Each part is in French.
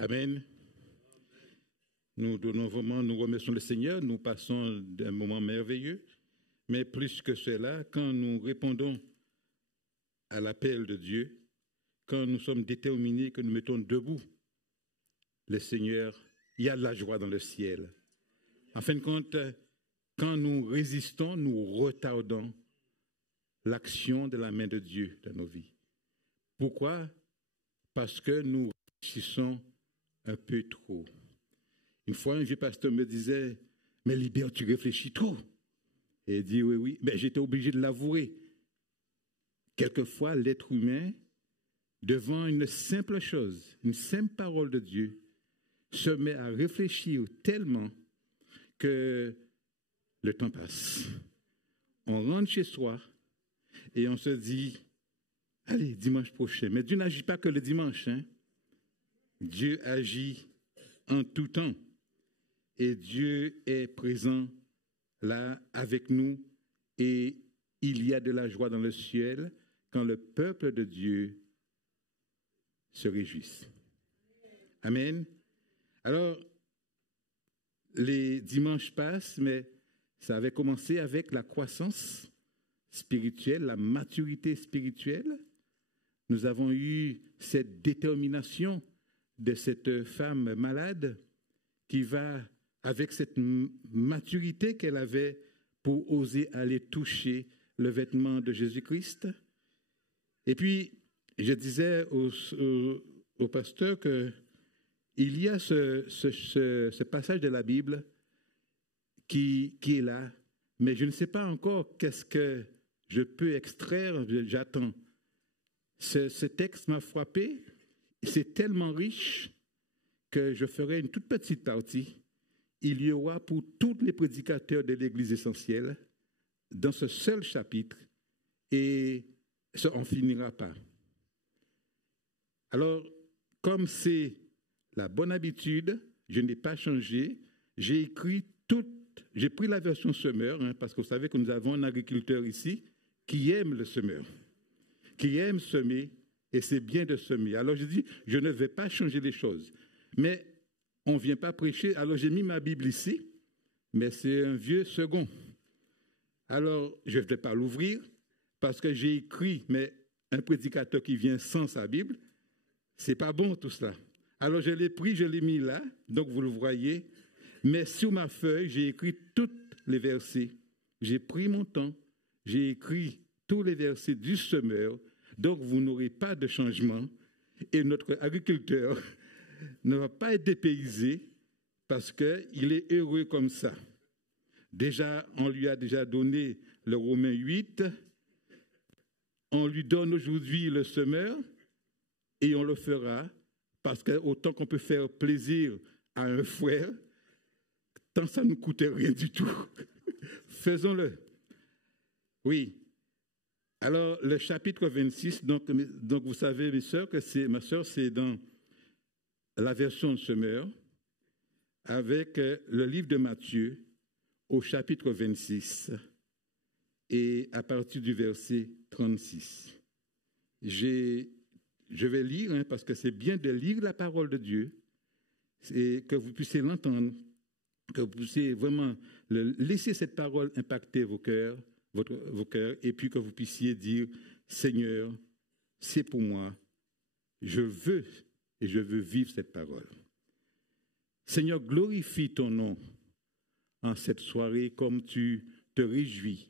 Amen. Nous remercions le Seigneur, nous passons un moment merveilleux, mais plus que cela, quand nous répondons à l'appel de Dieu, quand nous sommes déterminés, que nous mettons debout, le Seigneur, il y a de la joie dans le ciel. En fin de compte, quand nous résistons, nous retardons l'action de la main de Dieu dans nos vies. Pourquoi? Parce que nous réfléchissons un peu trop. Une fois, un vieux pasteur me disait, « Mais Libère, tu réfléchis trop. » Et il dit, « Oui, mais j'étais obligé de l'avouer. » Quelquefois, l'être humain, devant une simple chose, une simple parole de Dieu, se met à réfléchir tellement que le temps passe. On rentre chez soi et on se dit, allez, dimanche prochain. Mais Dieu n'agit pas que le dimanche. Hein? Dieu agit en tout temps. Et Dieu est présent là avec nous. Et il y a de la joie dans le ciel quand le peuple de Dieu se réjouisse. Amen. Alors, les dimanches passent, mais ça avait commencé avec la croissance spirituelle, la maturité spirituelle. Nous avons eu cette détermination de cette femme malade qui va, avec cette maturité qu'elle avait pour oser aller toucher le vêtement de Jésus-Christ. Et puis, je disais au pasteur qu'il y a ce passage de la Bible qui est là, mais je ne sais pas encore qu'est-ce que je peux extraire, j'attends. Ce texte m'a frappé, c'est tellement riche que je ferai une toute petite partie. Il y aura pour tous les prédicateurs de l'Église essentielle dans ce seul chapitre et ça on finira pas. Alors, comme c'est la bonne habitude, je n'ai pas changé, j'ai pris la version semeur, hein, parce que vous savez que nous avons un agriculteur ici qui aime le semeur, qui aime semer, et c'est bien de semer. Alors je dis, je ne vais pas changer les choses. Mais on ne vient pas prêcher, alors j'ai mis ma Bible ici, mais c'est un vieux second. Alors, je ne vais pas l'ouvrir, parce que j'ai écrit, mais un prédicateur qui vient sans sa Bible, c'est pas bon tout cela. Alors je l'ai pris, je l'ai mis là, donc vous le voyez, mais sur ma feuille, j'ai écrit tous les versets. J'ai pris mon temps, j'ai écrit tous les versets du semeur, donc vous n'aurez pas de changement et notre agriculteur ne va pas être dépaysé parce qu'il est heureux comme ça. Déjà, on lui a déjà donné le Romains 8, on lui donne aujourd'hui le semeur et on le fera parce qu'autant qu'on peut faire plaisir à un frère, tant ça ne nous coûte rien du tout. Faisons-le. Oui. Alors, le chapitre 26, donc vous savez, ma sœur, c'est dans la version de semeur, avec le livre de Matthieu, au chapitre 26, et à partir du verset 36. Je vais lire, hein, parce que c'est bien de lire la parole de Dieu, et que vous puissiez l'entendre, que vous puissiez vraiment laisser cette parole impacter vos cœurs, et puis que vous puissiez dire, Seigneur, c'est pour moi, je veux vivre cette parole. Seigneur, glorifie ton nom en cette soirée comme tu te réjouis,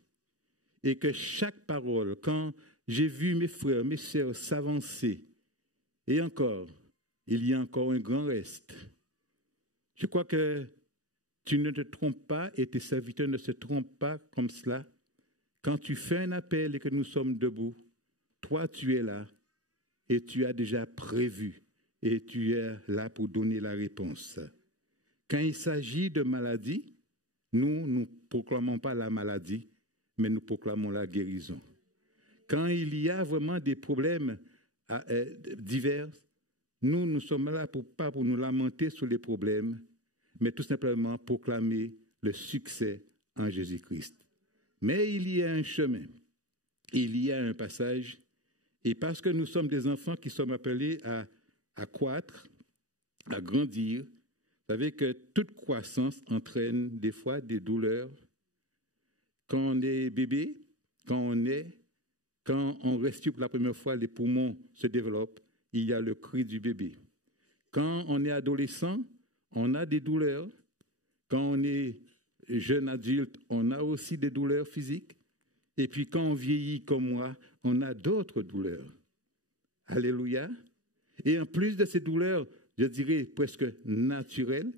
et que chaque parole, quand j'ai vu mes frères, mes sœurs s'avancer, et encore, il y a encore un grand reste. Je crois que tu ne te trompes pas et tes serviteurs ne se trompent pas comme cela. Quand tu fais un appel et que nous sommes debout, toi tu es là et tu as déjà prévu et tu es là pour donner la réponse. Quand il s'agit de maladie, nous ne proclamons pas la maladie, mais nous proclamons la guérison. Quand il y a vraiment des problèmes divers, nous ne sommes là pas pour nous lamenter sur les problèmes, mais tout simplement proclamer le succès en Jésus-Christ. Mais il y a un chemin, il y a un passage, et parce que nous sommes des enfants qui sommes appelés à croître, à grandir. Vous savez que toute croissance entraîne des fois des douleurs. Quand on est bébé, quand on respire pour la première fois, les poumons se développent, il y a le cri du bébé. Quand on est adolescent, on a des douleurs. Quand on est jeune adulte, on a aussi des douleurs physiques. Et puis quand on vieillit comme moi, on a d'autres douleurs. Alléluia. Et en plus de ces douleurs, je dirais presque naturelles,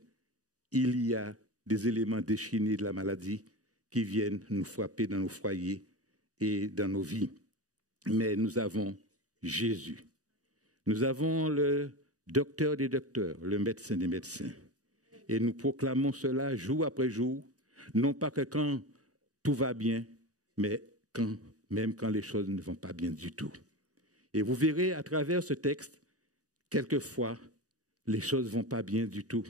il y a des éléments déchaînés de la maladie qui viennent nous frapper dans nos foyers et dans nos vies. Mais nous avons Jésus. Nous avons le docteur des docteurs, le médecin des médecins. Et nous proclamons cela jour après jour, non pas que quand tout va bien, mais même quand les choses ne vont pas bien du tout. Et vous verrez à travers ce texte, quelquefois, les choses ne vont pas bien du tout.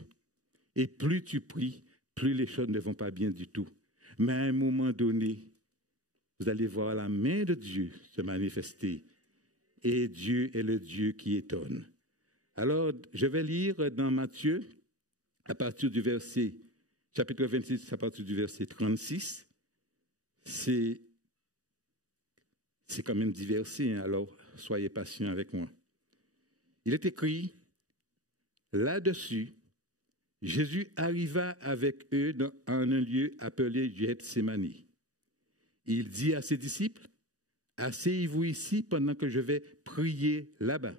Et plus tu pries, plus les choses ne vont pas bien du tout. Mais à un moment donné, vous allez voir la main de Dieu se manifester. Et Dieu est le Dieu qui étonne. Alors, je vais lire dans Matthieu, à partir du verset, chapitre 26, à partir du verset 36. C'est quand même 10 versets, hein, alors soyez patients avec moi. Il est écrit, là-dessus, Jésus arriva avec eux en un lieu appelé Gethsémani. Il dit à ses disciples, « Asseyez-vous ici pendant que je vais prier là-bas. »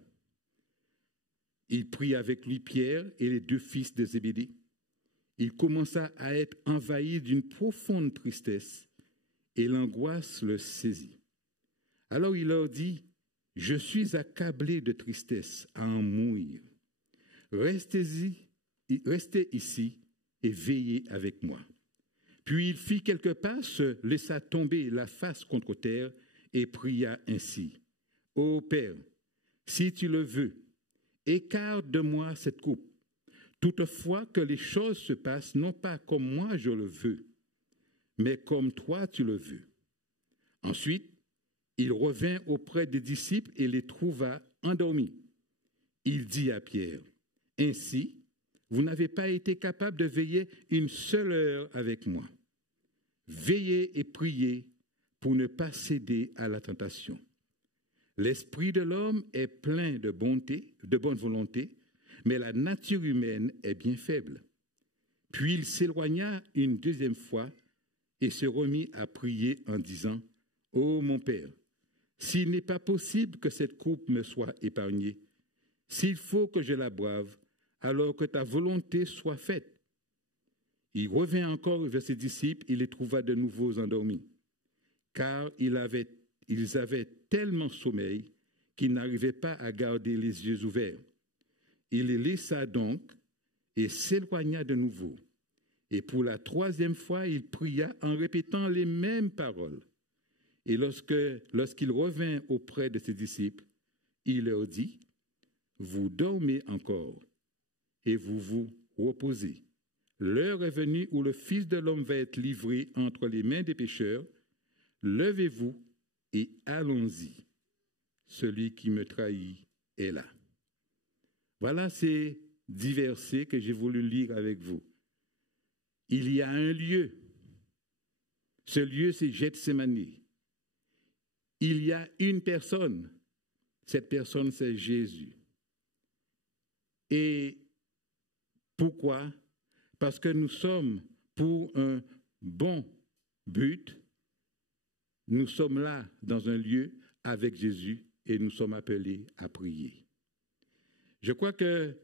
Il prit avec lui Pierre et les 2 fils de Zébédée. Il commença à être envahi d'une profonde tristesse et l'angoisse le saisit. Alors il leur dit, « Je suis accablé de tristesse à en mourir. Restez ici et veillez avec moi. » Puis il fit quelques pas, se laissa tomber la face contre terre et pria ainsi. « Ô Père, si tu le veux, écarte de moi cette coupe. Toutefois que les choses se passent non pas comme moi je le veux, mais comme toi tu le veux. » Ensuite, il revint auprès des disciples et les trouva endormis. Il dit à Pierre, « Ainsi, vous n'avez pas été capable de veiller une seule heure avec moi. Veillez et priez pour ne pas céder à la tentation. L'esprit de l'homme est plein de bonté, de bonne volonté, mais la nature humaine est bien faible. » Puis il s'éloigna une 2e fois et se remit à prier en disant, « Ô mon Père, s'il n'est pas possible que cette coupe me soit épargnée, s'il faut que je la boive, alors que ta volonté soit faite. » Il revint encore vers ses disciples, il les trouva de nouveau endormis, car ils avaient tellement sommeil qu'ils n'arrivaient pas à garder les yeux ouverts. Il les laissa donc et s'éloigna de nouveau. Et pour la 3e fois, il pria en répétant les mêmes paroles. Et lorsqu'il revint auprès de ses disciples, il leur dit, « Vous dormez encore et vous vous reposez. L'heure est venue où le Fils de l'homme va être livré entre les mains des pécheurs. Levez-vous et allons-y. Celui qui me trahit est là. » Voilà ces 10 versets que j'ai voulu lire avec vous. Il y a un lieu. Ce lieu, c'est Gethsémani. Il y a une personne. Cette personne, c'est Jésus. Et pourquoi? Parce que nous sommes pour un bon but. Nous sommes là dans un lieu avec Jésus et nous sommes appelés à prier. Je crois que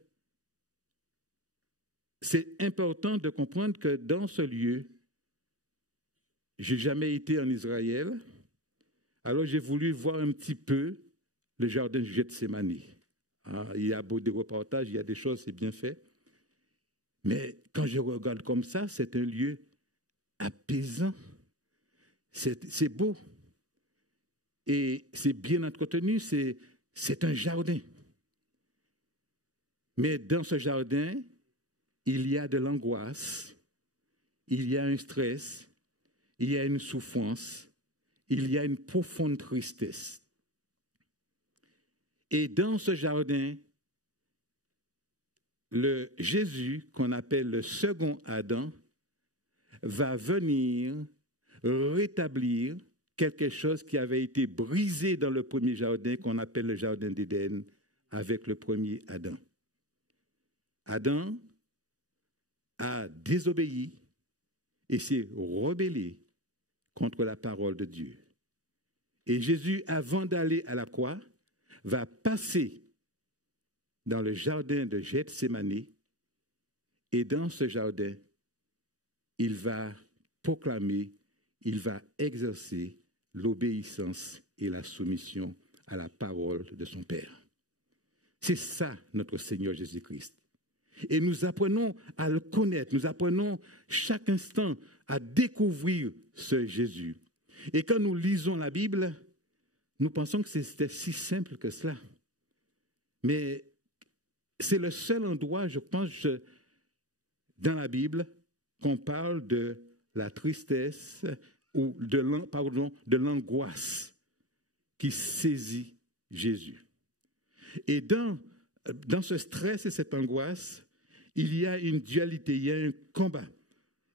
c'est important de comprendre que dans ce lieu, je n'ai jamais été en Israël, alors j'ai voulu voir un petit peu le jardin de Gethsémani. Il y a beau des reportages, il y a des choses, c'est bien fait. Mais quand je regarde comme ça, c'est un lieu apaisant. C'est beau. Et c'est bien entretenu, c'est un jardin. Mais dans ce jardin, il y a de l'angoisse, il y a un stress, il y a une souffrance, il y a une profonde tristesse. Et dans ce jardin, le Jésus, qu'on appelle le second Adam, va venir rétablir quelque chose qui avait été brisé dans le premier jardin, qu'on appelle le jardin d'Éden, avec le premier Adam. Adam a désobéi et s'est rebellé contre la parole de Dieu. Et Jésus, avant d'aller à la croix, va passer dans le jardin de Gethsémani, et dans ce jardin, il va proclamer, il va exercer l'obéissance et la soumission à la parole de son Père. C'est ça notre Seigneur Jésus-Christ. Et nous apprenons à le connaître, nous apprenons chaque instant à découvrir ce Jésus. Et quand nous lisons la Bible, nous pensons que c'était si simple que cela. Mais c'est le seul endroit, je pense, dans la Bible, qu'on parle de la tristesse ou de l'angoisse qui saisit Jésus. Et dans ce stress et cette angoisse, il y a une dualité, il y a un combat.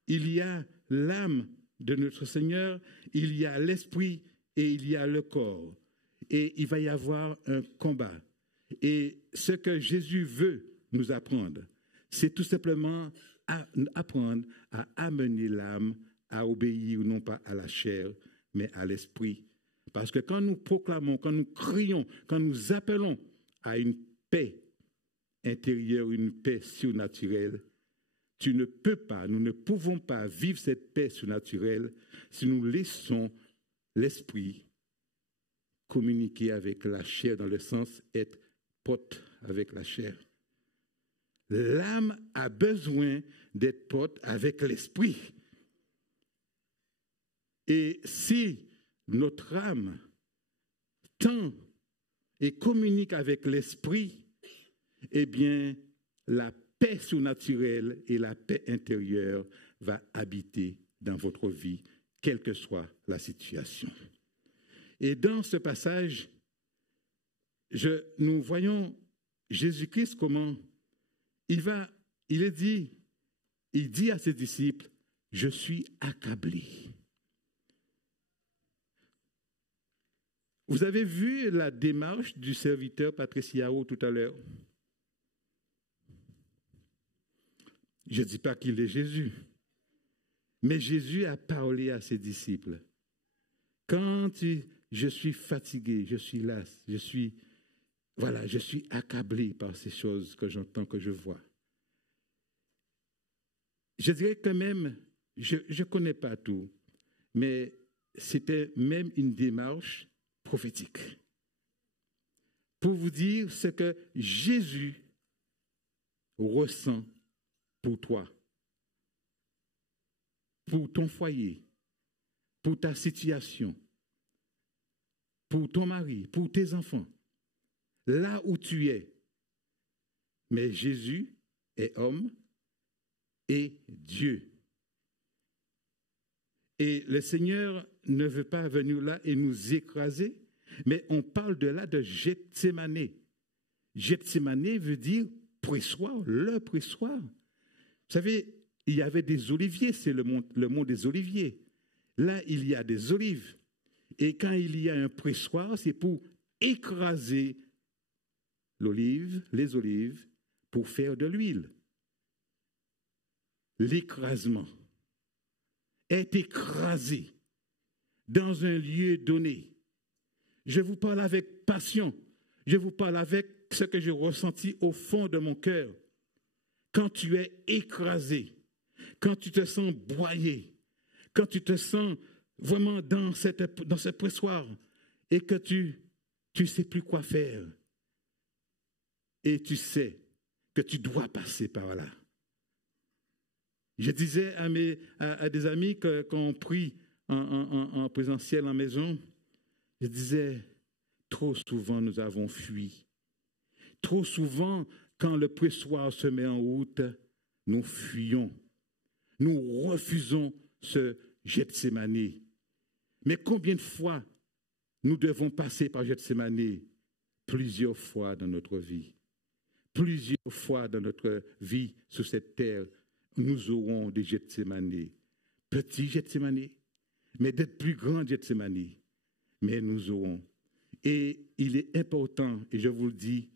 Il y a l'âme de notre Seigneur, il y a l'esprit et il y a le corps. Et il va y avoir un combat. Et ce que Jésus veut nous apprendre, c'est tout simplement apprendre à amener l'âme à obéir non pas à la chair, mais à l'esprit. Parce que quand nous proclamons, quand nous crions, quand nous appelons à une paix intérieure, une paix surnaturelle, tu ne peux pas, nous ne pouvons pas vivre cette paix surnaturelle si nous laissons l'esprit communiquer avec la chair, dans le sens être pote avec la chair. L'âme a besoin d'être pote avec l'esprit. Et si notre âme tend et communique avec l'esprit, eh bien, la paix surnaturelle et la paix intérieure va habiter dans votre vie, quelle que soit la situation. Et dans ce passage, nous voyons Jésus-Christ comment il dit à ses disciples, je suis accablé. Vous avez vu la démarche du serviteur Patrice Yao tout à l'heure. Je ne dis pas qu'il est Jésus, mais Jésus a parlé à ses disciples. Quand je suis fatigué, je suis las, je suis accablé par ces choses que j'entends, que je vois. Je dirais quand même, je ne connais pas tout, mais c'était même une démarche prophétique. Pour vous dire ce que Jésus ressent pour toi, pour ton foyer, pour ta situation, pour ton mari, pour tes enfants, là où tu es. Mais Jésus est homme et Dieu. Et le Seigneur ne veut pas venir là et nous écraser, mais on parle de là de Gethsémani. Gethsémani veut dire pressoir, le pressoir. Vous savez, il y avait des oliviers, c'est le mont des oliviers. Là, il y a des olives. Et quand il y a un pressoir, c'est pour écraser les olives, pour faire de l'huile. L'écrasement est écrasé dans un lieu donné. Je vous parle avec passion. Je vous parle avec ce que j'ai ressenti au fond de mon cœur. Quand tu es écrasé, quand tu te sens broyé, quand tu te sens vraiment dans ce pressoir et que tu ne sais plus quoi faire et tu sais que tu dois passer par là. Je disais à des amis qu'on prie en présentiel en maison, je disais, trop souvent nous avons fui. Trop souvent, quand le pressoir se met en route, nous fuyons. Nous refusons ce Gethsémani. Mais combien de fois nous devons passer par Gethsémani? Plusieurs fois dans notre vie. plusieurs fois dans notre vie sur cette terre, nous aurons des Gethsémané. Petits Gethsémané, mais d'être plus grands Gethsémané. Mais nous aurons. Et il est important, et je vous le dis,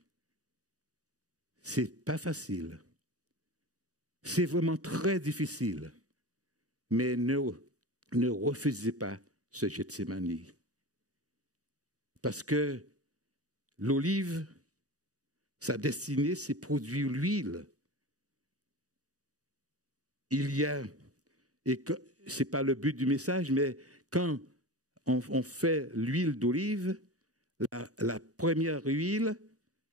c'est pas facile. C'est vraiment très difficile. Mais ne refusez pas ce Gethsémané. Parce que l'olive, sa destinée, c'est produire l'huile. Il y a, et ce n'est pas le but du message, mais quand on fait l'huile d'olive, la première huile,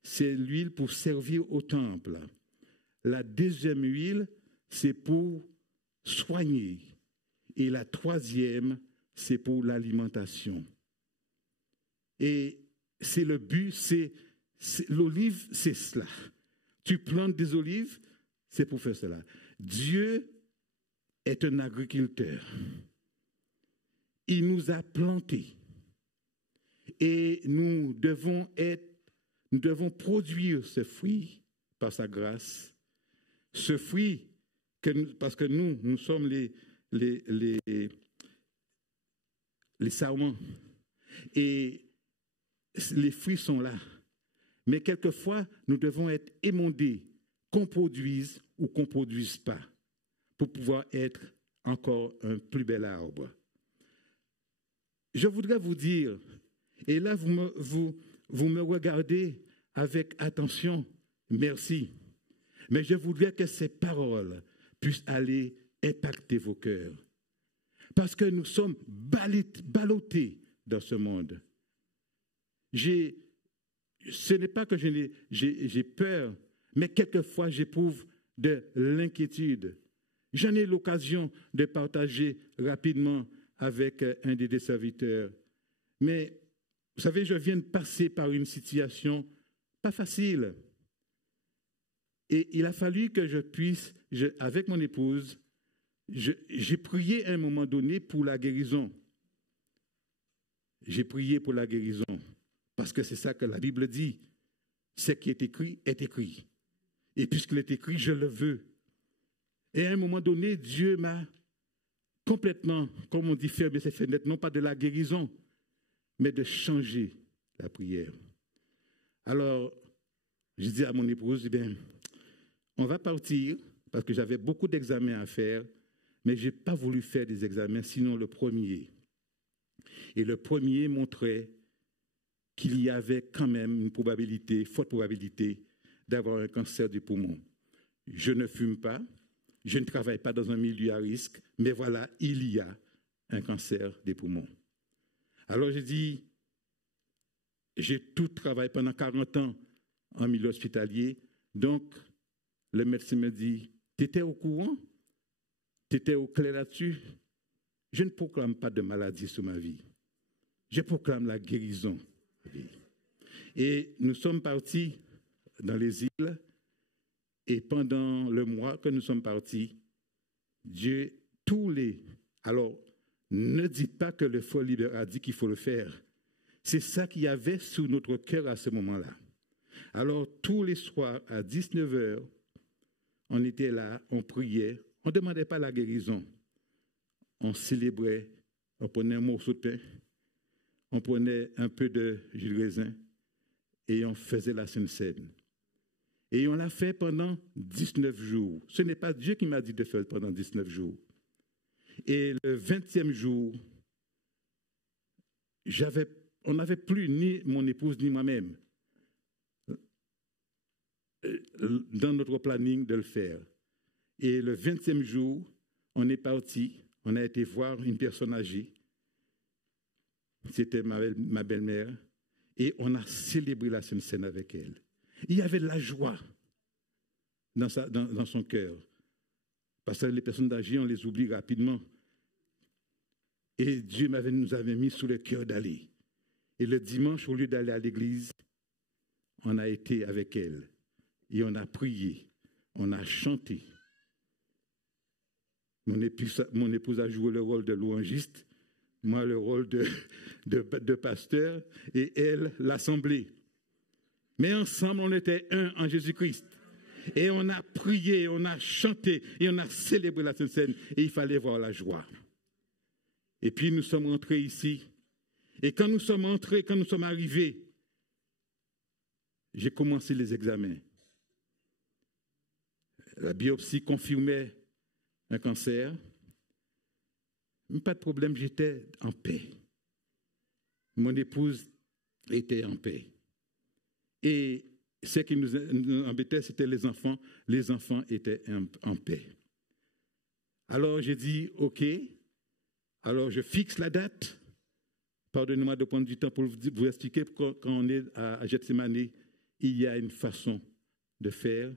c'est l'huile pour servir au temple. La deuxième huile, c'est pour soigner. Et la troisième, c'est pour l'alimentation. Et c'est le but, l'olive, c'est cela. Tu plantes des olives, c'est pour faire cela. Dieu est un agriculteur. Il nous a plantés. Et nous devons produire ce fruit par sa grâce. Ce fruit, parce que nous sommes les sarments. Et les fruits sont là. Mais quelquefois, nous devons être émondés, qu'on produise ou qu'on ne produise pas, pour pouvoir être encore un plus bel arbre. Je voudrais vous dire, et là vous me regardez avec attention, merci, mais je voudrais que ces paroles puissent aller impacter vos cœurs. Parce que nous sommes ballottés dans ce monde. Ce n'est pas que j'ai peur, mais quelquefois j'éprouve de l'inquiétude. J'en ai l'occasion de partager rapidement avec un des serviteurs. Mais, vous savez, je viens de passer par une situation pas facile. Et il a fallu que je puisse, avec mon épouse, j'ai prié à un moment donné pour la guérison. J'ai prié pour la guérison. Parce que c'est ça que la Bible dit. Ce qui est écrit est écrit. Et puisqu'il est écrit, je le veux. Et à un moment donné, Dieu m'a complètement, comme on dit, fermé ses fenêtres, non pas de la guérison, mais de changer la prière. Alors, je dis à mon épouse, eh bien, on va partir, parce que j'avais beaucoup d'examens à faire, mais je n'ai pas voulu faire des examens, sinon le premier. Et le premier montrait qu'il y avait quand même une probabilité, forte probabilité, d'avoir un cancer du poumon. Je ne fume pas, je ne travaille pas dans un milieu à risque, mais voilà, il y a un cancer des poumons. Alors j'ai dit, j'ai tout travaillé pendant 40 ans en milieu hospitalier, donc le médecin me dit, tu étais au courant? Tu étais au clair là-dessus? Je ne proclame pas de maladie sur ma vie. Je proclame la guérison. Et nous sommes partis dans les îles et pendant le mois que nous sommes partis, Dieu, alors ne dites pas que le frère Libert a dit qu'il faut le faire. C'est ça qu'il y avait sous notre cœur à ce moment-là. Alors tous les soirs à 19h, on était là, on priait, on ne demandait pas la guérison. On célébrait, on prenait un morceau de pain, on prenait un peu de jus de raisin et on faisait la Sainte Seine. Et on l'a fait pendant 19 jours. Ce n'est pas Dieu qui m'a dit de faire pendant 19 jours. Et le 20e jour, on n'avait plus ni mon épouse ni moi-même dans notre planning de le faire. Et le 20e jour, on est parti, on a été voir une personne âgée. C'était ma belle-mère. Et on a célébré la Sainte Seine avec elle. Il y avait de la joie dans son cœur. Parce que les personnes âgées, on les oublie rapidement. Et Dieu nous avait mis sous le cœur d'aller. Et le dimanche, au lieu d'aller à l'église, on a été avec elle. Et on a prié. On a chanté. Mon épouse a joué le rôle de louangiste. Moi, le rôle de pasteur, et elle, l'assemblée. Mais ensemble, on était un en Jésus-Christ. Et on a prié, on a chanté, et on a célébré la Sainte Seine. Et il fallait voir la joie. Et puis nous sommes rentrés ici. Et quand nous sommes entrés, quand nous sommes arrivés, j'ai commencé les examens. La biopsie confirmait un cancer. Mais pas de problème, j'étais en paix. Mon épouse était en paix. Et ce qui nous embêtait, c'était les enfants. Les enfants étaient en paix. Alors j'ai dit, OK, alors je fixe la date. Pardonnez-moi de prendre du temps pour vous expliquer, quand on est à Gethsémani, il y a une façon de faire,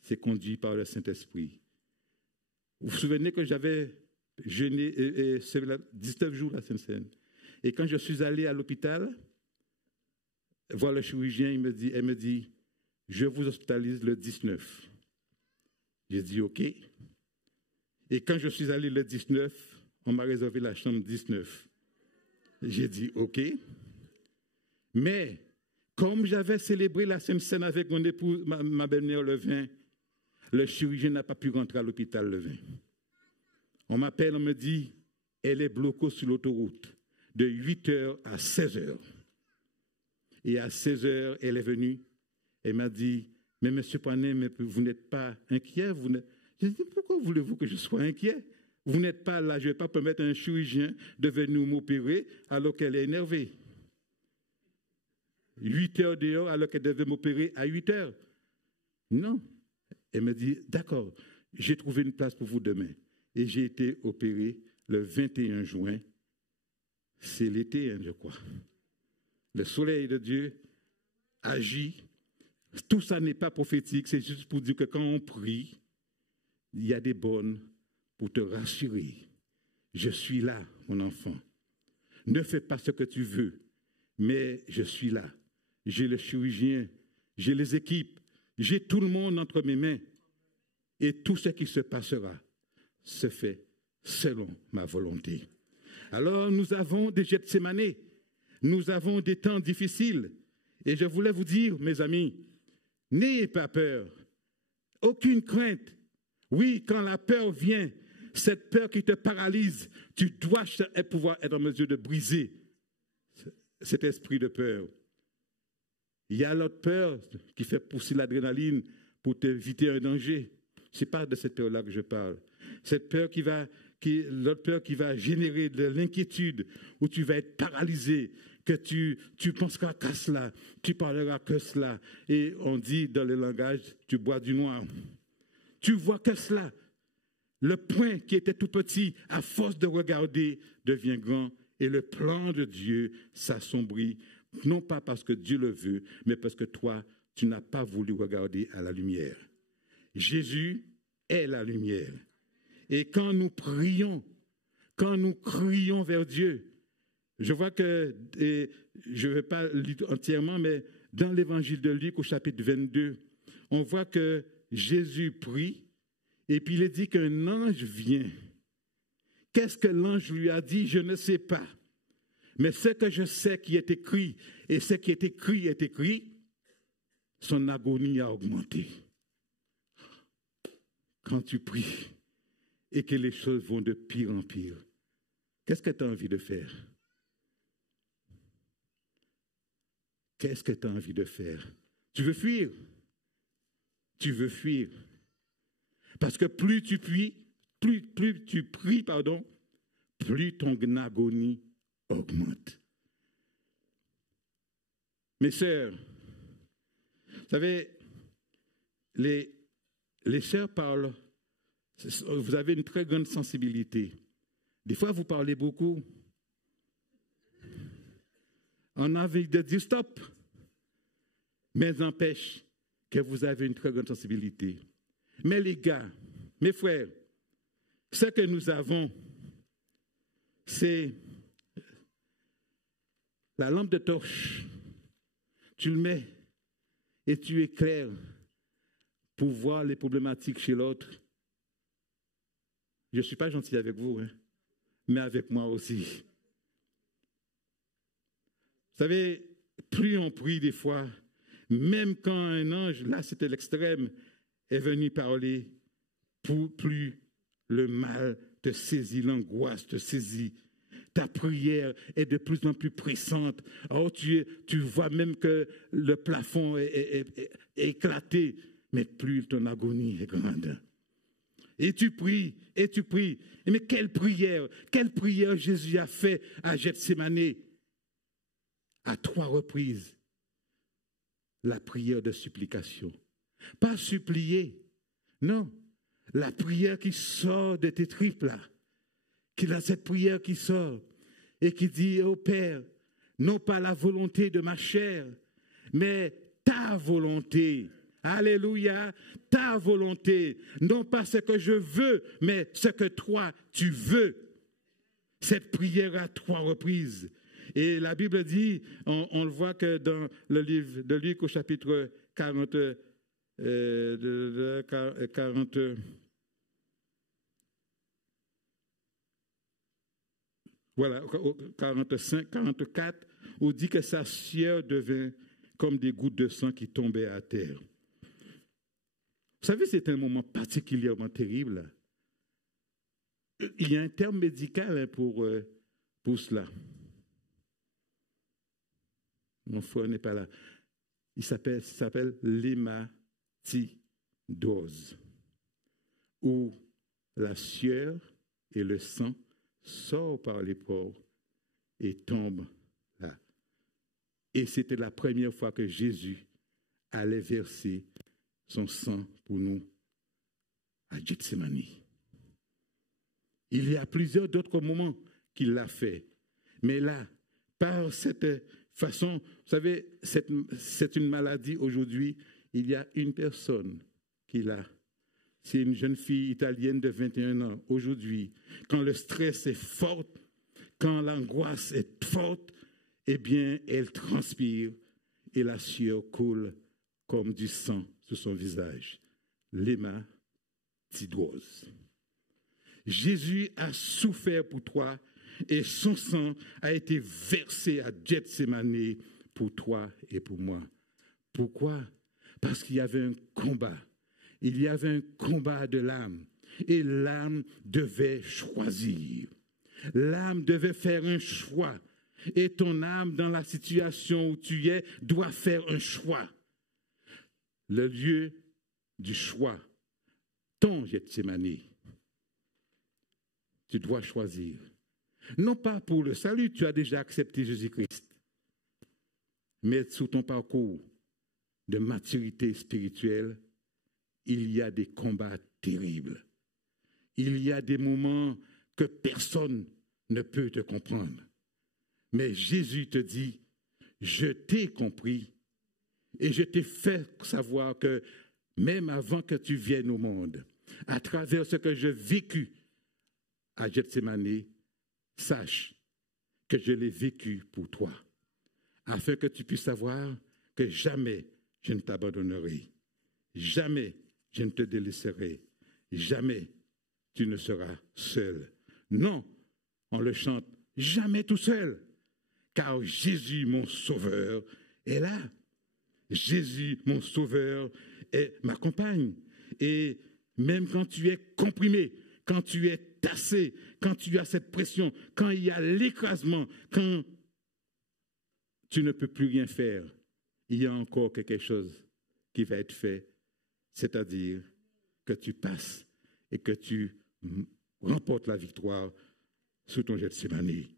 c'est conduit par le Saint-Esprit. Vous vous souvenez que j'avais jeûné 19 jours la Sainte Seine. Et quand je suis allé à l'hôpital, voir le chirurgien, elle me dit, je vous hospitalise le 19. J'ai dit OK. Et quand je suis allé le 19, on m'a réservé la chambre 19. J'ai dit OK. Mais comme j'avais célébré la Sainte Seine avec mon épouse, ma belle-mère le 20, le chirurgien n'a pas pu rentrer à l'hôpital le 20. On m'appelle, on me dit, elle est bloquée sur l'autoroute de 8h à 16h. Et à 16h, elle est venue. Elle m'a dit, mais M. Poinet, mais vous n'êtes pas inquiet? J'ai dit, pourquoi voulez-vous que je sois inquiet? Vous n'êtes pas là, je ne vais pas permettre à un chirurgien de venir m'opérer alors qu'elle est énervée. 8h dehors alors qu'elle devait m'opérer à 8h. Non. Elle me dit, d'accord, j'ai trouvé une place pour vous demain. Et j'ai été opéré le 21 juin. C'est l'été, je crois. Le soleil de Dieu agit. Tout ça n'est pas prophétique, c'est juste pour dire que quand on prie, il y a des bonnes pour te rassurer. Je suis là, mon enfant. Ne fais pas ce que tu veux, mais je suis là. J'ai le chirurgien, j'ai les équipes, j'ai tout le monde entre mes mains. Et tout ce qui se passera se fait selon ma volonté. Alors nous avons des Gethsémani, nous avons des temps difficiles. Et je voulais vous dire, mes amis, n'ayez pas peur, aucune crainte. Oui, quand la peur vient, cette peur qui te paralyse, tu dois pouvoir être en mesure de briser cet esprit de peur. Il y a l'autre peur qui fait pousser l'adrénaline pour t'éviter un danger. Ce n'est pas de cette peur-là que je parle. Cette peur l'autre peur qui va générer de l'inquiétude, où tu vas être paralysé, que tu penseras qu'à cela, tu parleras que cela. Et on dit dans le langage, tu bois du noir. Tu vois que cela. Le point qui était tout petit, à force de regarder, devient grand. Et le plan de Dieu s'assombrit, non pas parce que Dieu le veut, mais parce que toi, tu n'as pas voulu regarder à la lumière. Jésus est la lumière. Et quand nous prions, quand nous crions vers Dieu, je vois que, je ne vais pas lire entièrement, mais dans l'évangile de Luc au chapitre 22, on voit que Jésus prie et puis il est dit qu'un ange vient. Qu'est-ce que l'ange lui a dit? Je ne sais pas. Mais ce que je sais qui est écrit, et ce qui est écrit, son agonie a augmenté. Quand tu pries et que les choses vont de pire en pire, qu'est-ce que tu as envie de faire? Qu'est-ce que tu as envie de faire? Tu veux fuir? Tu veux fuir. Parce que plus tu pries, plus ton agonie augmente. Mes sœurs, vous savez, les sœurs parlent, vous avez une très grande sensibilité. Des fois, vous parlez beaucoup. On a envie de dire stop, mais n'empêche que vous avez une très grande sensibilité. Mais les gars, mes frères, ce que nous avons, c'est la lampe de torche. Tu le mets et tu éclaires pour voir les problématiques chez l'autre. Je ne suis pas gentil avec vous, hein, mais avec moi aussi. Vous savez, plus on prie des fois, Même quand un ange, là c'était l'extrême, est venu parler, plus le mal te saisit, l'angoisse te saisit. Ta prière est de plus en plus pressante. Alors tu vois même que le plafond est éclaté, mais plus ton agonie est grande. Et tu pries, et tu pries. Mais quelle prière Jésus a fait à Gethsémani à 3 reprises. La prière de supplication. Pas supplier, non. La prière qui sort de tes tripes là. Qu'il a cette prière qui sort et qui dit, ô Père, non pas la volonté de ma chair, mais ta volonté. Alléluia, ta volonté. Non pas ce que je veux, mais ce que toi, tu veux. Cette prière à 3 reprises. Et la Bible dit, on le voit que dans le livre de Luc au chapitre 40, voilà, 45, 44, on dit que sa sueur devint comme des gouttes de sang qui tombaient à terre. Vous savez, c'est un moment particulièrement terrible. Il y a un terme médical pour cela. Mon frère n'est pas là. Il s'appelle l'hématidose, où la sueur et le sang sortent par les pores et tombent là. Et c'était la première fois que Jésus allait verser son sang pour nous à Gethsémani. Il y a plusieurs d'autres moments qu'il l'a fait. Mais là, par cette façon, vous savez, c'est une maladie aujourd'hui. Il y a une personne qui l'a. C'est une jeune fille italienne de 21 ans. Aujourd'hui, quand le stress est fort, quand l'angoisse est forte, eh bien, elle transpire et la sueur coule comme du sang sur son visage. L'hématidose. Jésus a souffert pour toi et son sang a été versé à Gethsémani pour toi et pour moi. Pourquoi? Parce qu'il y avait un combat. Il y avait un combat de l'âme. Et l'âme devait choisir. L'âme devait faire un choix. Et ton âme, dans la situation où tu es, doit faire un choix. Le lieu du choix, ton Gethsémani. Tu dois choisir. Non pas pour le salut, tu as déjà accepté Jésus-Christ. Mais sous ton parcours de maturité spirituelle, il y a des combats terribles. Il y a des moments que personne ne peut te comprendre. Mais Jésus te dit, je t'ai compris et je t'ai fait savoir que même avant que tu viennes au monde, à travers ce que j'ai vécu à Gethsémani, sache que je l'ai vécu pour toi, afin que tu puisses savoir que jamais je ne t'abandonnerai, jamais je ne te délaisserai, jamais tu ne seras seul. Non, on le chante, jamais tout seul, car Jésus, mon sauveur, est là. Jésus, mon sauveur, m'accompagne. Et même quand tu es comprimé, quand tu es tassé, quand tu as cette pression, quand il y a l'écrasement, quand tu ne peux plus rien faire, il y a encore quelque chose qui va être fait, c'est-à-dire que tu passes et que tu remportes la victoire sous ton Gethsémani.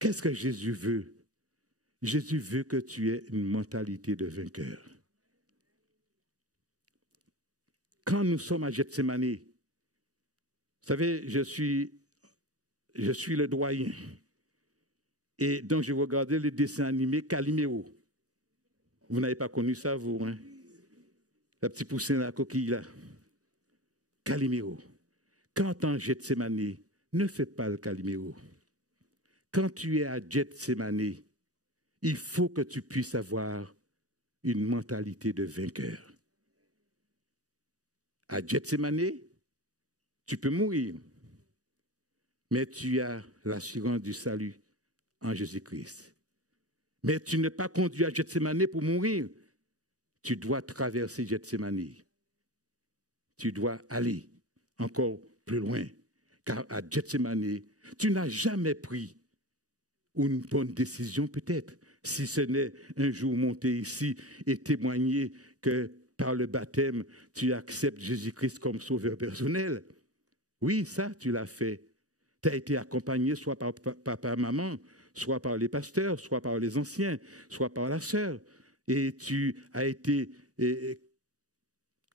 Qu'est-ce que Jésus veut? Jésus veut que tu aies une mentalité de vainqueur. Quand nous sommes à Gethsémani, vous savez, je suis le doyen. Et donc, je regardais le dessin animé Calimero. Vous n'avez pas connu ça, vous, hein? La petite poussin, la coquille, là. Calimero. Quand en Gethsémani, ne fais pas le Calimero. Quand tu es à Gethsémani, il faut que tu puisses avoir une mentalité de vainqueur. À Gethsémani, tu peux mourir, mais tu as l'assurance du salut en Jésus-Christ. Mais tu n'es pas conduit à Gethsémane pour mourir. Tu dois traverser Gethsémane. Tu dois aller encore plus loin. Car à Gethsémane, tu n'as jamais pris une bonne décision peut-être, si ce n'est un jour monter ici et témoigner que par le baptême, tu acceptes Jésus-Christ comme sauveur personnel. Oui, ça, tu l'as fait. Tu as été accompagné soit par papa, maman, soit par les pasteurs, soit par les anciens, soit par la sœur. Et tu as été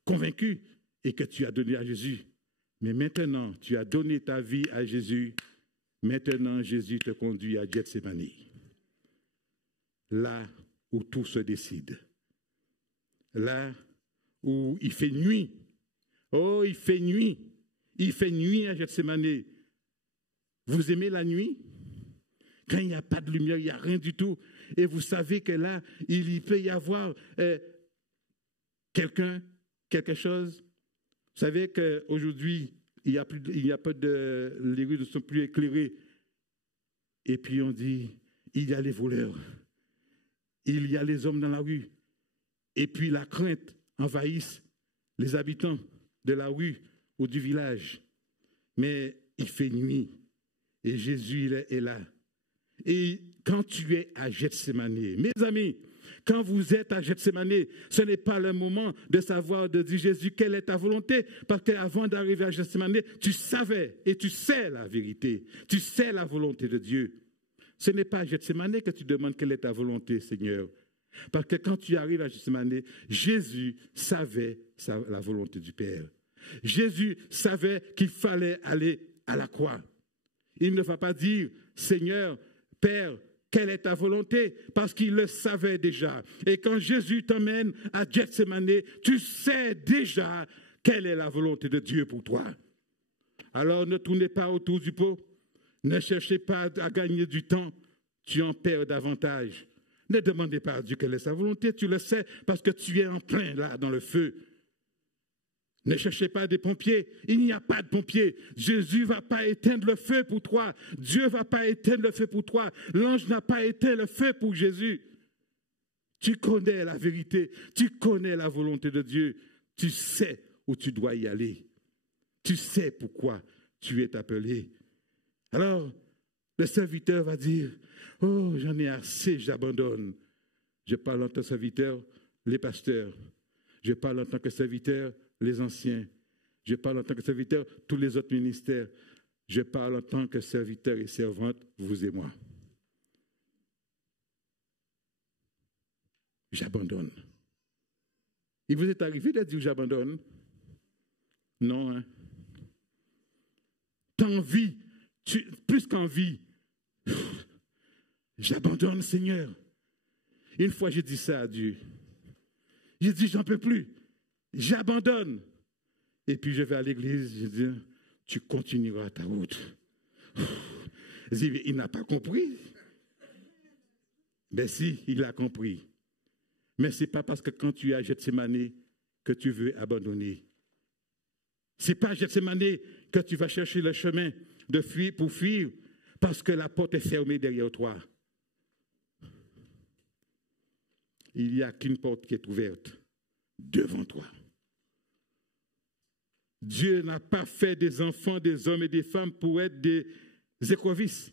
convaincu et que tu as donné à Jésus. Mais maintenant, tu as donné ta vie à Jésus. Maintenant, Jésus te conduit à Gethsémane. Là où tout se décide. Là où il fait nuit. Oh, il fait nuit. Il fait nuit à Gethsémane. Vous aimez la nuit? Quand il n'y a pas de lumière, il n'y a rien du tout. Et vous savez que là, il peut y avoir quelque chose. Vous savez qu'aujourd'hui, il y a pas de, les rues ne sont plus éclairées. Et puis on dit, il y a les voleurs. Il y a les hommes dans la rue. Et puis la crainte envahisse les habitants de la rue ou du village. Mais il fait nuit. Et Jésus est là. Et quand tu es à Gethsémane, mes amis, quand vous êtes à Gethsémane, ce n'est pas le moment de savoir, de dire Jésus, quelle est ta volonté? Parce qu'avant d'arriver à Gethsémane, tu savais et tu sais la vérité. Tu sais la volonté de Dieu. Ce n'est pas à Gethsémane que tu demandes quelle est ta volonté, Seigneur. Parce que quand tu arrives à Gethsémane, Jésus savait la volonté du Père. Jésus savait qu'il fallait aller à la croix. Il ne va pas dire, Seigneur, Père, quelle est ta volonté? Parce qu'il le savait déjà. Et quand Jésus t'emmène à Gethsémane, tu sais déjà quelle est la volonté de Dieu pour toi. Alors ne tournez pas autour du pot. Ne cherchez pas à gagner du temps. Tu en perds davantage. Ne demandez pas à Dieu quelle est sa volonté. Tu le sais parce que tu es en plein là dans le feu. Ne cherchez pas des pompiers. Il n'y a pas de pompiers. Jésus ne va pas éteindre le feu pour toi. Dieu ne va pas éteindre le feu pour toi. L'ange n'a pas éteint le feu pour Jésus. Tu connais la vérité. Tu connais la volonté de Dieu. Tu sais où tu dois y aller. Tu sais pourquoi tu es appelé. Alors, le serviteur va dire, oh, j'en ai assez, j'abandonne. Je parle en tant que serviteur, les pasteurs. Je parle en tant que serviteur, les anciens. Je parle en tant que serviteur, tous les autres ministères. Je parle en tant que serviteur et servante, vous et moi. J'abandonne. Il vous est arrivé de dire j'abandonne? Non, hein? T'envie, plus qu'envie. J'abandonne, Seigneur. Une fois, j'ai dit ça à Dieu. J'ai dit, j'en peux plus. J'abandonne. Et puis, je vais à l'église, je dis, tu continueras ta route. Il n'a pas compris. Ben si, il a compris. Mais ce n'est pas parce que quand tu es à Gethsémane que tu veux abandonner. Ce n'est pas à Gethsémane que tu vas chercher le chemin de fuir pour fuir parce que la porte est fermée derrière toi. Il n'y a qu'une porte qui est ouverte devant toi. Dieu n'a pas fait des enfants, des hommes et des femmes pour être des écrevisses.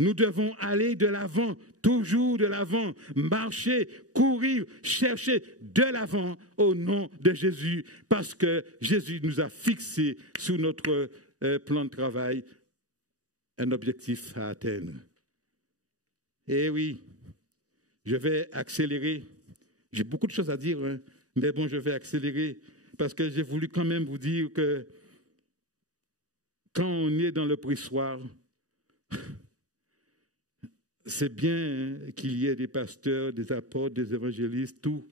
Nous devons aller de l'avant, toujours de l'avant, marcher, courir, chercher de l'avant au nom de Jésus, parce que Jésus nous a fixé sous notre plan de travail un objectif à atteindre. Eh oui, je vais accélérer. J'ai beaucoup de choses à dire, hein, mais bon, je vais accélérer parce que j'ai voulu quand même vous dire que quand on est dans le pressoir, c'est bien qu'il y ait des pasteurs, des apôtres, des évangélistes, tout,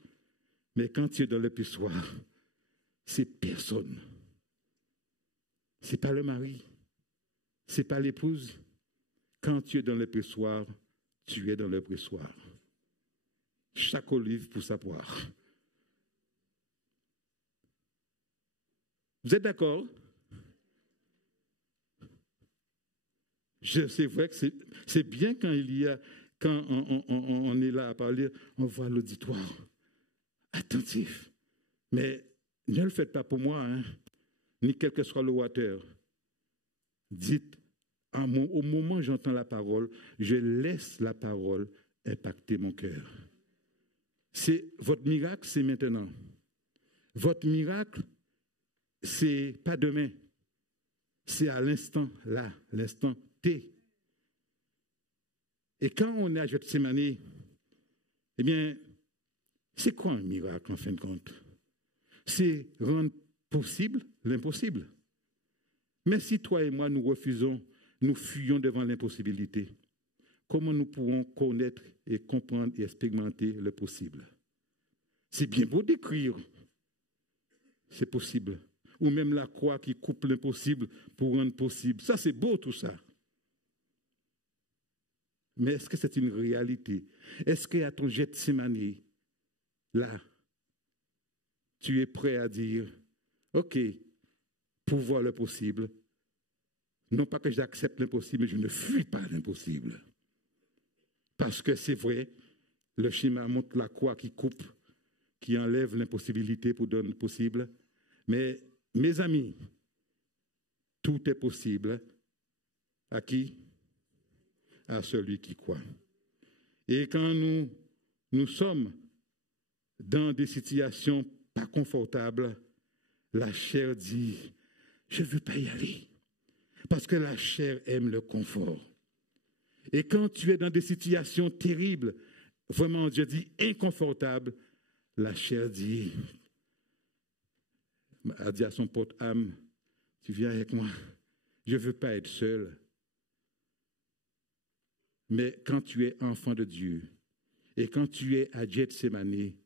mais quand tu es dans le pressoir, c'est personne. C'est pas le mari, c'est pas l'épouse. Quand tu es dans le pressoir, tu es dans le pressoir. Chaque olive pour sa poire. Vous êtes d'accord? C'est vrai que c'est bien quand on est là à parler, on voit l'auditoire attentif. Mais ne le faites pas pour moi, hein, ni quel que soit le water. Dites, au moment où j'entends la parole, je laisse la parole impacter mon cœur. Votre miracle, c'est maintenant. Votre miracle, c'est pas demain. C'est à l'instant là, l'instant T. Et quand on est à Gethsémani, eh bien, c'est quoi un miracle en fin de compte? C'est rendre possible l'impossible. Mais si toi et moi nous refusons, nous fuyons devant l'impossibilité, comment nous pourrons connaître et comprendre et expérimenter le possible? C'est bien beau d'écrire, c'est possible. Ou même la croix qui coupe l'impossible pour rendre possible. Ça, c'est beau tout ça. Mais est-ce que c'est une réalité? Est-ce qu'à ton Gethsémani, là, tu es prêt à dire, OK, pour voir le possible, non pas que j'accepte l'impossible, mais je ne fuis pas l'impossible. Parce que c'est vrai, le schéma montre la croix qui coupe, qui enlève l'impossibilité pour donner le possible. Mais, mes amis, tout est possible. À qui? À celui qui croit. Et quand nous sommes dans des situations pas confortables, la chair dit, je ne veux pas y aller. Parce que la chair aime le confort. Et quand tu es dans des situations terribles, vraiment, Dieu dit, inconfortables, la chair dit, a dit à son pote âme, tu viens avec moi, je ne veux pas être seul. Mais quand tu es enfant de Dieu, et quand tu es à Gethsémani,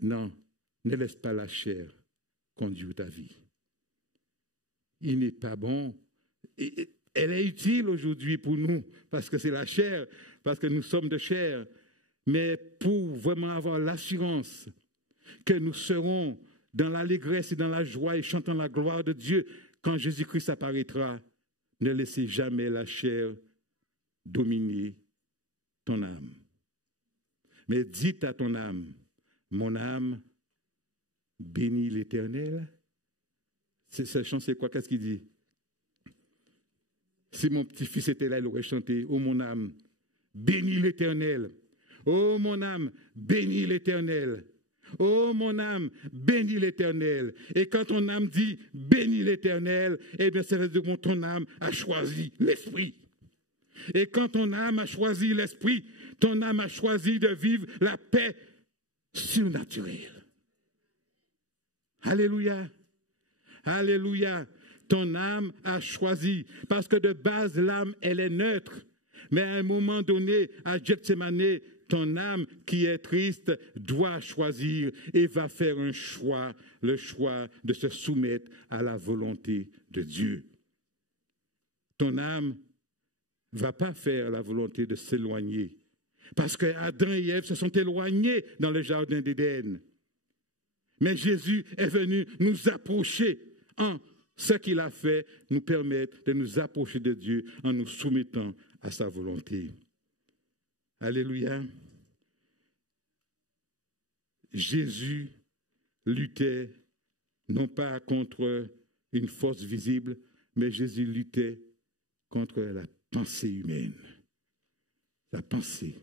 non, ne laisse pas la chair conduire ta vie. Il n'est pas bon. Elle est utile aujourd'hui pour nous, parce que c'est la chair, parce que nous sommes de chair. Mais pour vraiment avoir l'assurance que nous serons dans l'allégresse et dans la joie et chantant la gloire de Dieu, quand Jésus-Christ apparaîtra, ne laissez jamais la chair dominer ton âme. Mais dites à ton âme, mon âme, bénis l'Éternel. Cette chanson, c'est quoi? Qu'est-ce qu'il dit? Si mon petit-fils était là, il aurait chanté, oh mon âme, bénis l'Éternel. Oh mon âme, bénis l'Éternel. Oh mon âme, bénis l'Éternel. Et quand ton âme dit bénis l'Éternel, eh bien ça veut dire que ton âme a choisi l'esprit. Et quand ton âme a choisi l'esprit, ton âme a choisi de vivre la paix surnaturelle. Alléluia. Alléluia. Ton âme a choisi. Parce que de base, l'âme, elle est neutre. Mais à un moment donné, à Gethsémani, ton âme qui est triste doit choisir et va faire un choix, le choix de se soumettre à la volonté de Dieu. Ton âme ne va pas faire la volonté de s'éloigner. Parce que Adam et Ève se sont éloignés dans le jardin d'Éden. Mais Jésus est venu nous approcher en ce qu'il a fait, nous permettre de nous approcher de Dieu en nous soumettant à sa volonté. Alléluia. Jésus luttait non pas contre une force visible, mais Jésus luttait contre la pensée humaine. La pensée.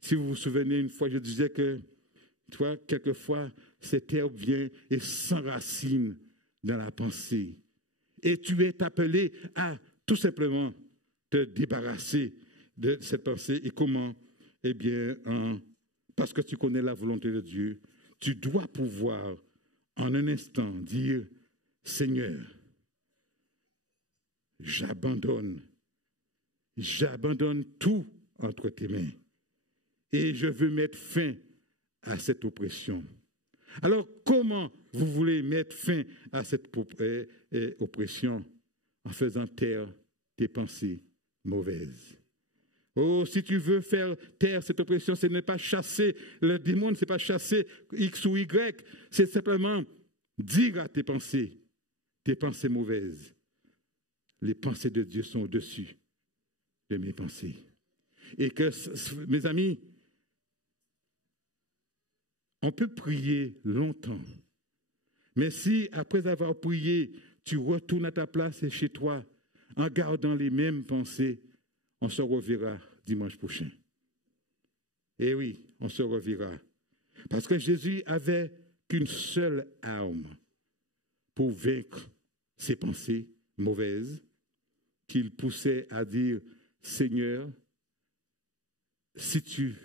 Si vous vous souvenez, une fois, je disais que, toi, quelquefois, cette herbe vient et s'enracine dans la pensée. Et tu es appelé à tout simplement te débarrasser de cette pensée. Et comment? Eh bien, parce que tu connais la volonté de Dieu, tu dois pouvoir en un instant dire, Seigneur, j'abandonne tout entre tes mains et je veux mettre fin à cette oppression. Alors, comment vous voulez mettre fin à cette oppression? En faisant taire tes pensées mauvaises. Oh, si tu veux faire taire cette oppression, ce n'est pas chasser le démon, ce n'est pas chasser X ou Y, c'est simplement dire à tes pensées mauvaises, les pensées de Dieu sont au-dessus de mes pensées. Et que, mes amis, on peut prier longtemps. Mais si, après avoir prié, tu retournes à ta place et chez toi, en gardant les mêmes pensées, on se reverra dimanche prochain. Et oui, on se reverra. Parce que Jésus avait qu'une seule arme pour vaincre ses pensées mauvaises, qu'il poussait à dire, Seigneur, si tu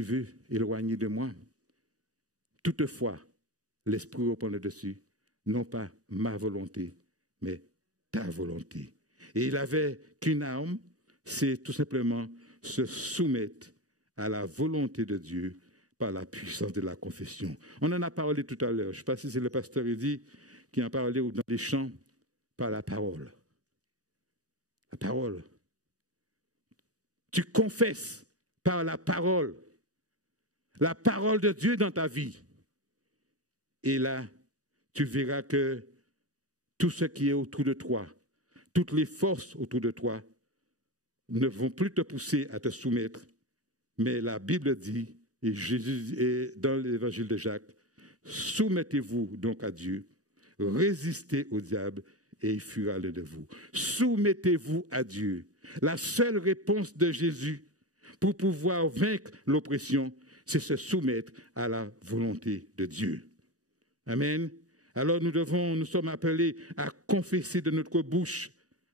veux éloigner de moi, toutefois, l'Esprit reprend le dessus, non pas ma volonté, mais ta volonté. Et il avait qu'une arme, c'est tout simplement se soumettre à la volonté de Dieu par la puissance de la confession. On en a parlé tout à l'heure. Je ne sais pas si c'est le pasteur Eddy qui en parlait ou dans les chants, par la parole. La parole. Tu confesses par la parole de Dieu dans ta vie. Et là, tu verras que tout ce qui est autour de toi, toutes les forces autour de toi ne vont plus te pousser à te soumettre. Mais la Bible dit, et Jésus est dans l'évangile de Jacques, soumettez-vous donc à Dieu, résistez au diable et il fuira loin de vous. Soumettez-vous à Dieu. La seule réponse de Jésus pour pouvoir vaincre l'oppression, c'est se soumettre à la volonté de Dieu. Amen. Alors nous sommes appelés à confesser de notre bouche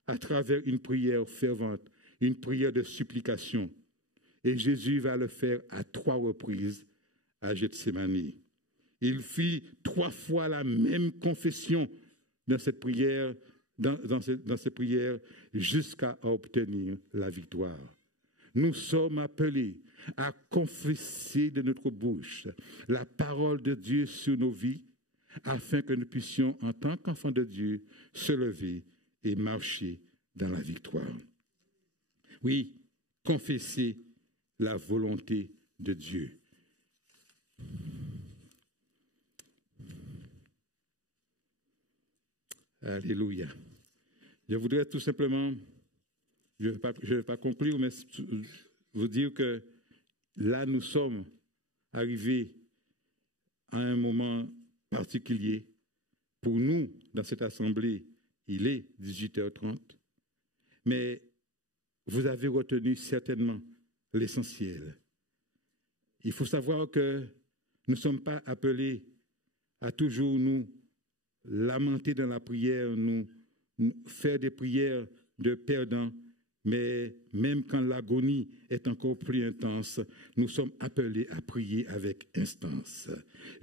à travers une prière fervente, une prière de supplication. Et Jésus va le faire à 3 reprises à Gethsémani. Il fit 3 fois la même confession dans cette prière, dans cette prière jusqu'à obtenir la victoire. Nous sommes appelés à confesser de notre bouche la parole de Dieu sur nos vies, afin que nous puissions, en tant qu'enfants de Dieu, se lever et marcher dans la victoire. Oui, confesser la volonté de Dieu. Alléluia. Je voudrais tout simplement, je ne vais pas conclure, mais vous dire que là, nous sommes arrivés à un moment particulier. Pour nous, dans cette assemblée, il est 18h30, mais vous avez retenu certainement l'essentiel. Il faut savoir que nous ne sommes pas appelés à toujours nous lamenter dans la prière, nous faire des prières de perdants, mais même quand l'agonie est encore plus intense, nous sommes appelés à prier avec instance,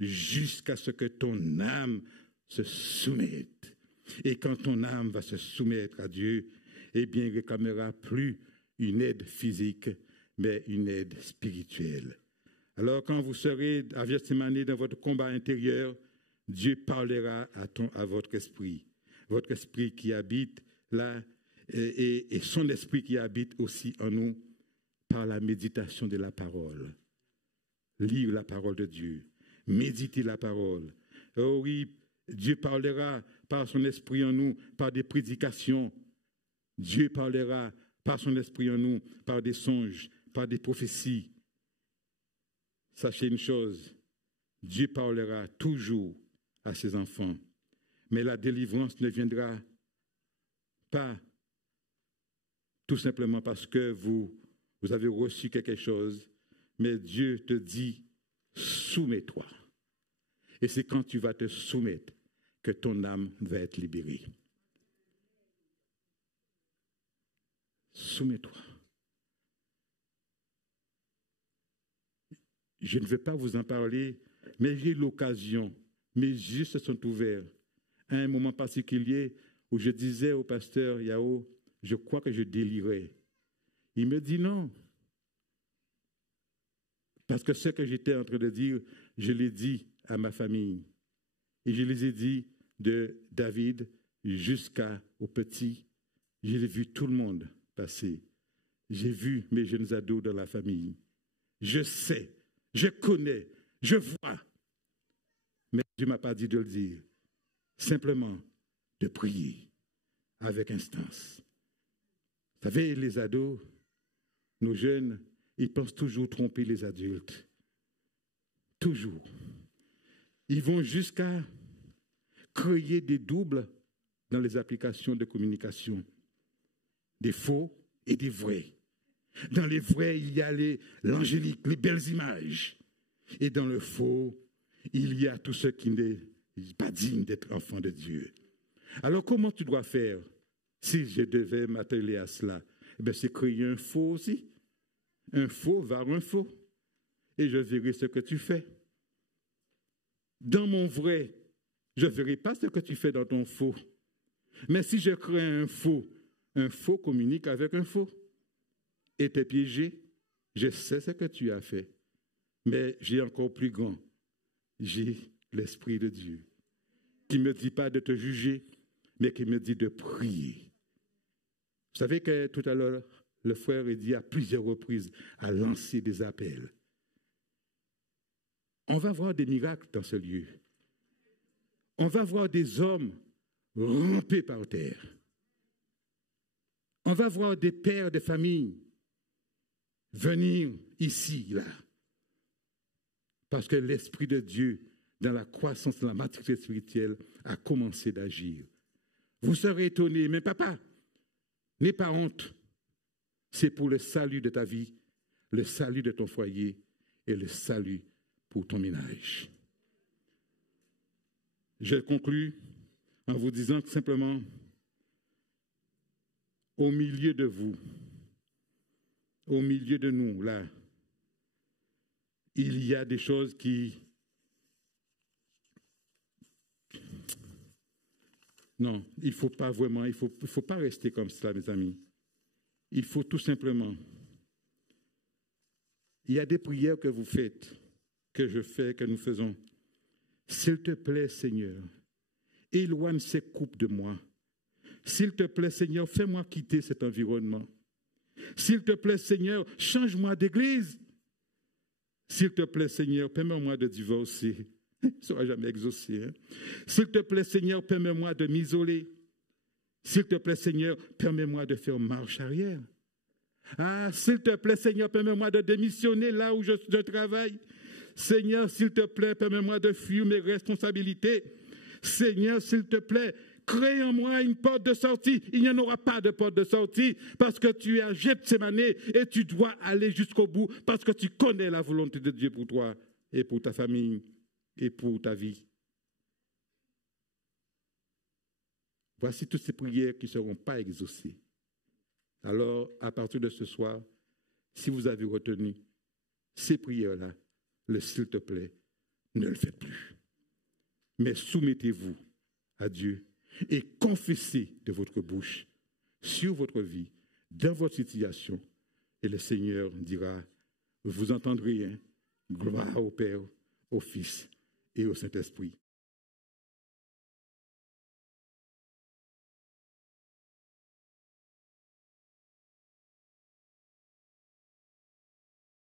jusqu'à ce que ton âme se soumette. Et quand ton âme va se soumettre à Dieu, eh bien, il ne réclamera plus une aide physique, mais une aide spirituelle. Alors, quand vous serez à Gethsémani dans votre combat intérieur, Dieu parlera à votre esprit qui habite là, et son esprit qui habite aussi en nous par la méditation de la parole. Lire la parole de Dieu, méditer la parole. Oh oui, Dieu parlera par son esprit en nous, par des prédications. Dieu parlera par son esprit en nous, par des songes, par des prophéties. Sachez une chose, Dieu parlera toujours à ses enfants, mais la délivrance ne viendra pas tout simplement parce que vous avez reçu quelque chose, mais Dieu te dit, soumets-toi. Et c'est quand tu vas te soumettre que ton âme va être libérée. Soumets-toi. Je ne vais pas vous en parler, mais j'ai eu l'occasion, mes yeux se sont ouverts à un moment particulier où je disais au pasteur Yao, je crois que je délirais. Il me dit non. Parce que ce que j'étais en train de dire, je l'ai dit à ma famille. Et je les ai dit de David jusqu'au petit. J'ai vu tout le monde passer. J'ai vu mes jeunes ados dans la famille. Je sais, je connais, je vois. Mais Dieu ne m'a pas dit de le dire. Simplement de prier. avec instance. Vous savez, les ados, nos jeunes, ils pensent toujours tromper les adultes. Toujours. Ils vont jusqu'à créer des doubles dans les applications de communication. Des faux et des vrais. Dans les vrais, il y a l'angélique, les belles images. Et dans le faux, il y a tout ce qui n'est pas digne d'être enfant de Dieu. Alors comment tu dois faire si je devais m'atteler à cela? C'est créer un faux aussi. Un faux vers un faux. Et je verrai ce que tu fais. Dans mon vrai, je ne verrai pas ce que tu fais dans ton faux. Mais si je crée un faux communique avec un faux. Et t'es piégé, je sais ce que tu as fait. Mais j'ai encore plus grand. J'ai l'Esprit de Dieu qui ne me dit pas de te juger, mais qui me dit de prier. Vous savez que tout à l'heure, le frère a dit à plusieurs reprises à lancer des appels. On va voir des miracles dans ce lieu. On va voir des hommes ramper par terre. On va voir des pères de famille venir ici, là. Parce que l'Esprit de Dieu, dans la croissance de la maturité spirituelle, a commencé d'agir. Vous serez étonnés, mais papa, n'aie pas honte. C'est pour le salut de ta vie, le salut de ton foyer et le salut pour ton ménage. Je conclus en vous disant que simplement, au milieu de vous, au milieu de nous, là, il y a des choses qui... Non, il ne faut pas vraiment, il faut pas rester comme cela, mes amis. Il faut tout simplement... Il y a des prières que vous faites, que je fais, que nous faisons. S'il te plaît, Seigneur, éloigne ces coupes de moi. S'il te plaît, Seigneur, fais-moi quitter cet environnement. S'il te plaît, Seigneur, change-moi d'église. S'il te plaît, Seigneur, permets-moi de divorcer. Ça ne sera jamais exaucé. Hein? S'il te plaît, Seigneur, permets-moi de m'isoler. S'il te plaît, Seigneur, permets-moi de faire marche arrière. Ah, s'il te plaît, Seigneur, permets-moi de démissionner là où je travaille. Seigneur, s'il te plaît, permets-moi de fuir mes responsabilités. Seigneur, s'il te plaît, crée en moi une porte de sortie. Il n'y en aura pas de porte de sortie parce que tu es à Gethsémane et tu dois aller jusqu'au bout parce que tu connais la volonté de Dieu pour toi et pour ta famille et pour ta vie. Voici toutes ces prières qui ne seront pas exaucées. Alors, à partir de ce soir, si vous avez retenu ces prières-là, le s'il te plaît, ne le faites plus. Mais soumettez-vous à Dieu et confessez de votre bouche sur votre vie, dans votre situation. Et le Seigneur dira, vous entendrez, hein, gloire au Père, au Fils et au Saint-Esprit.